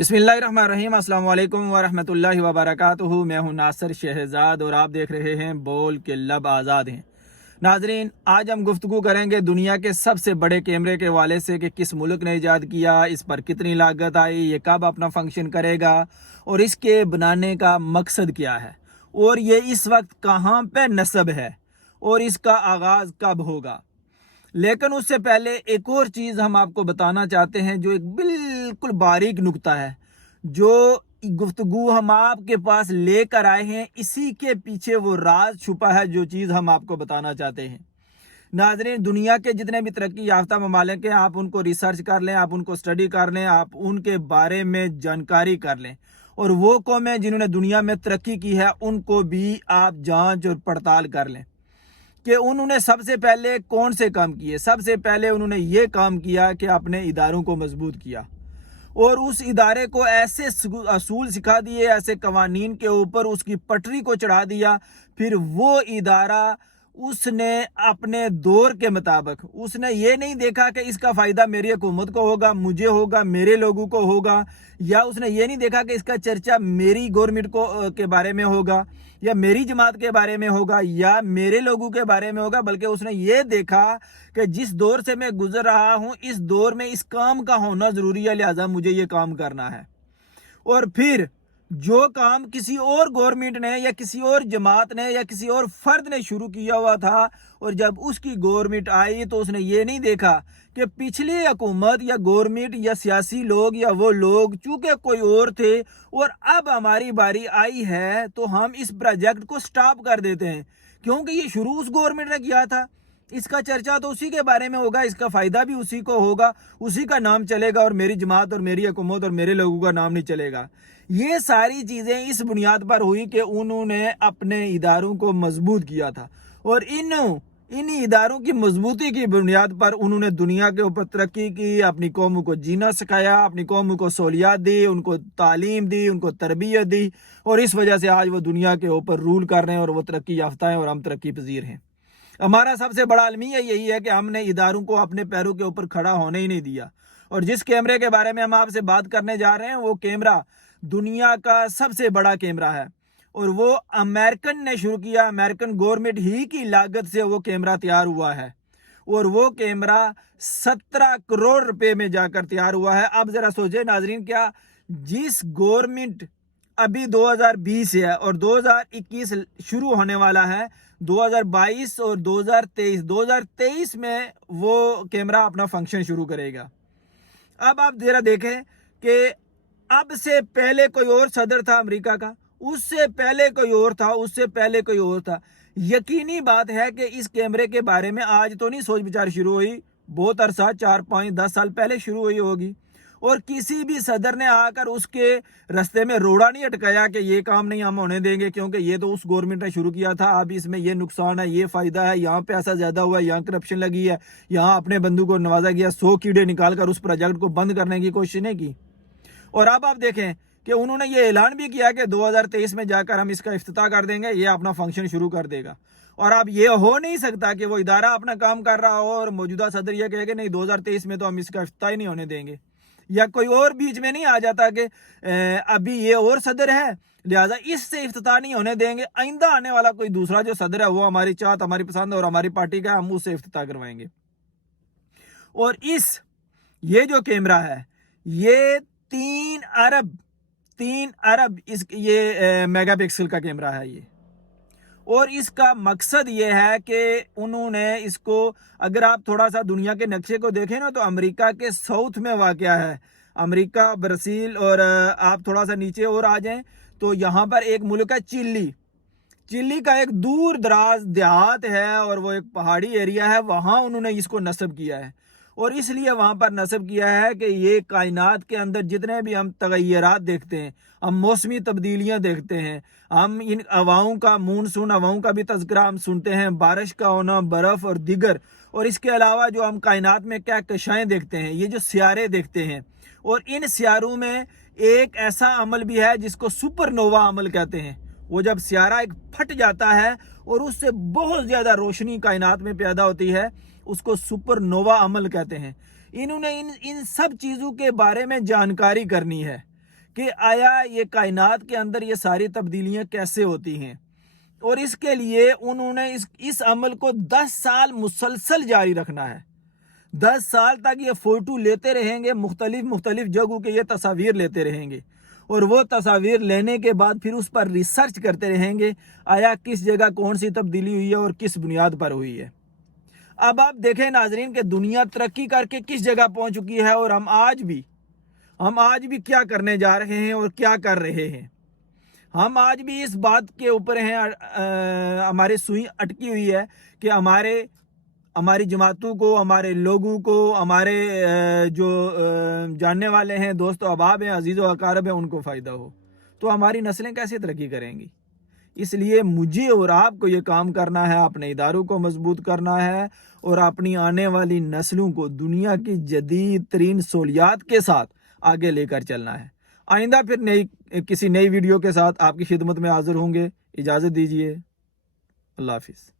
बिस्मिल्लाहिर्रहमानिर्रहीम। अस्सलाम वालेकुम वरहमतुल्लाहि वबरकातुहू। मैं हूं नासिर शहजाद और आप देख रहे हैं बोल के लब आज़ाद हैं। नाजरीन, आज हम गुफ्तगू करेंगे दुनिया के सबसे बड़े कैमरे के हवाले से कि किस मुल्क ने ईजाद किया, इस पर कितनी लागत आई, ये कब अपना फंक्शन करेगा और इसके बनाने का मकसद क्या है और ये इस वक्त कहाँ पे नस्ब है और इसका आगाज़ कब होगा। लेकिन उससे पहले एक और चीज़ हम आपको बताना चाहते हैं जो एक बिल्कुल बारीक नुक्ता है, जो गुफ्तगू हम आपके पास लेकर आए हैं, इसी के पीछे वो राज छुपा है जो चीज़ हम आपको बताना चाहते हैं। नाज़रीन, दुनिया के जितने भी तरक्की याफ्ता ममालिक हैं, आप उनको रिसर्च कर लें, आप उनको स्टडी कर लें, आप उनके बारे में जानकारी कर लें और वो कौमें जिन्होंने दुनिया में तरक्की की है उनको भी आप जांच और पड़ताल कर लें कि उन्होंने सबसे पहले कौन से काम किए। सबसे पहले उन्होंने ये काम किया कि अपने इदारों को मजबूत किया और उस इदारे को ऐसे असूल सिखा दिए, ऐसे कवानीन के ऊपर उसकी पटरी को चढ़ा दिया। फिर वो इदारा उसने अपने दौर के मुताबिक, उसने ये नहीं देखा कि इसका फ़ायदा मेरी हुकूमत को होगा, मुझे होगा, मेरे लोगों को होगा, या उसने ये नहीं देखा कि इसका चर्चा मेरी गवर्नमेंट को के बारे में होगा या मेरी जमात के बारे में होगा या मेरे लोगों के बारे में होगा, बल्कि उसने ये देखा कि जिस दौर से मैं गुजर रहा हूँ इस दौर में इस काम का होना ज़रूरी है, लिहाजा मुझे ये काम करना है। और फिर जो काम किसी और गवर्नमेंट ने या किसी और जमात ने या किसी और फर्द ने शुरू किया हुआ था और जब उसकी गवर्नमेंट आई तो उसने ये नहीं देखा कि पिछली हुकूमत या गवर्नमेंट या सियासी लोग या वो लोग चूंकि कोई और थे और अब हमारी बारी आई है तो हम इस प्रोजेक्ट को स्टॉप कर देते हैं, क्योंकि ये शुरू उस गवर्नमेंट ने किया था, इसका चर्चा तो उसी के बारे में होगा, इसका फ़ायदा भी उसी को होगा, उसी का नाम चलेगा और मेरी जमात और मेरी हुकूमत और मेरे लोगों का नाम नहीं चलेगा। ये सारी चीज़ें इस बुनियाद पर हुई कि उन्होंने अपने इदारों को मजबूत किया था और इन इदारों की मजबूती की बुनियाद पर उन्होंने दुनिया के ऊपर तरक्की की, अपनी कौम को जीना सिखाया, अपनी कौम को सहूलियात दी, उनको तालीम दी, उनको तरबियत दी और इस वजह से आज वो दुनिया के ऊपर रूल कर रहे हैं और वो तरक्की याफ्ता हैं और हम तरक्की पजीर हैं। हमारा सबसे बड़ा अलमिया यही है कि हमने इदारों को अपने पैरों के ऊपर खड़ा होने ही नहीं दिया। और जिस कैमरे के बारे में हम आपसे बात करने जा रहे हैं वो कैमरा दुनिया का सबसे बड़ा कैमरा है और वो अमेरिकन ने शुरू किया, अमेरिकन गवर्नमेंट ही की लागत से वो कैमरा तैयार हुआ है और वो कैमरा 17 करोड़ रुपए में जाकर तैयार हुआ है। अब जरा सोचे नाजरीन, क्या जिस गवर्नमेंट अभी 2020 है और 2021 शुरू होने वाला है, 2022 और 2023 में वो कैमरा अपना फंक्शन शुरू करेगा। अब आप जरा देखें कि अब से पहले कोई और सदर था अमेरिका का, उससे पहले कोई और था, उससे पहले कोई और था। यकीनी बात है कि इस कैमरे के बारे में आज तो नहीं सोच विचार शुरू हुई, बहुत अरसा 4, 5, 10 साल पहले शुरू हुई होगी और किसी भी सदर ने आकर उसके रास्ते में रोड़ा नहीं अटकाया कि ये काम नहीं हम होने देंगे क्योंकि ये तो उस गवर्नमेंट ने शुरू किया था, अब इसमें ये नुकसान है, ये फ़ायदा है, यहाँ पैसा ज़्यादा हुआ है, यहाँ करप्शन लगी है, यहाँ अपने बंदू को नवाजा गया, 100 कीड़े निकाल कर उस प्रोजेक्ट को बंद करने की कोशिश नहीं की। और अब आप देखें कि उन्होंने ये ऐलान भी किया कि 2023 में जाकर हम इसका इफ्तिताह कर देंगे, ये अपना फंक्शन शुरू कर देगा। और अब ये हो नहीं सकता कि वो इदारा अपना काम कर रहा हो और मौजूदा सदर ये कहे कि नहीं 2023 में तो हम इसका इफ्तिताह ही नहीं होने देंगे, या कोई और बीच में नहीं आ जाता कि अभी ये और सदर है लिहाजा इससे इफ्तिताह नहीं होने देंगे, आइंदा आने वाला कोई दूसरा जो सदर है वो हमारी चाहत, हमारी पसंद और हमारी पार्टी का, हम उससे इफ्तिताह करवाएंगे। और ये जो कैमरा है ये 3 अरब ये मेगापिक्सल का कैमरा है ये, और इसका मकसद ये है कि उन्होंने इसको, अगर आप थोड़ा सा दुनिया के नक्शे को देखें ना तो अमेरिका के साउथ में वाक़या है, अमेरिका, ब्राज़ील और आप थोड़ा सा नीचे और आ जाएं तो यहाँ पर एक मुल्क है चिली का एक दूर दराज देहात है और वो एक पहाड़ी एरिया है, वहाँ उन्होंने इसको नस्ब किया है और इसलिए वहाँ पर नस्ब किया है कि ये कायनात के अंदर जितने भी हम तगय्युरात देखते हैं, हम मौसमी तब्दीलियाँ देखते हैं, हम इन हवाओं का, मानसून हवाओं का भी तज़किरा हम सुनते हैं, बारिश का होना, बर्फ़ और दीगर, और इसके अलावा जो हम कायनात में क्या कशाएँ देखते हैं, ये जो सियारे देखते हैं, और इन सियारों में एक ऐसा अमल भी है जिसको सुपरनोवा अमल कहते हैं। वो जब सियारा एक फट जाता है और उससे बहुत ज़्यादा रोशनी कायनात में पैदा होती है, उसको सुपरनोवा अमल कहते हैं। इन्होंने इन सब चीज़ों के बारे में जानकारी करनी है کہ آیا یہ کائنات کے اندر یہ ساری تبدیلیاں کیسے ہوتی ہیں، اور اس کے لیے انہوں نے اس عمل کو 10 سال مسلسل جاری رکھنا ہے۔ 10 سال تک یہ فوٹو لیتے رہیں گے، مختلف جگہوں کے یہ تصاویر لیتے رہیں گے، اور وہ تصاویر لینے کے بعد پھر اس پر ریسرچ کرتے رہیں گے آیا کس جگہ کون سی تبدیلی ہوئی ہے اور کس بنیاد پر ہوئی ہے۔ اب آپ دیکھیں ناظرین کہ دنیا ترقی کر کے کس جگہ پہنچ چکی ہے، اور ہم آج بھی کیا کرنے جا رہے ہیں اور کیا کر رہے ہیں۔ ہم آج بھی اس بات کے اوپر ہیں، ہماری سوئی اٹکی ہوئی ہے کہ ہماری جماعتوں کو، ہمارے لوگوں کو، ہمارے جو جاننے والے ہیں، دوست و احباب ہیں، عزیز و اقارب ہیں، ان کو فائدہ ہو۔ تو ہماری نسلیں کیسے ترقی کریں گی؟ اس لیے مجھے اور آپ کو یہ کام کرنا ہے، اپنے اداروں کو مضبوط کرنا ہے، اور اپنی آنے والی نسلوں کو دنیا کی جدید ترین سہولیات کے ساتھ آگے لے کر چلنا ہے۔ آئندہ پھر کسی نئی ویڈیو کے ساتھ آپ کی خدمت میں حاضر ہوں گے۔ اجازت دیجیے، اللہ حافظ۔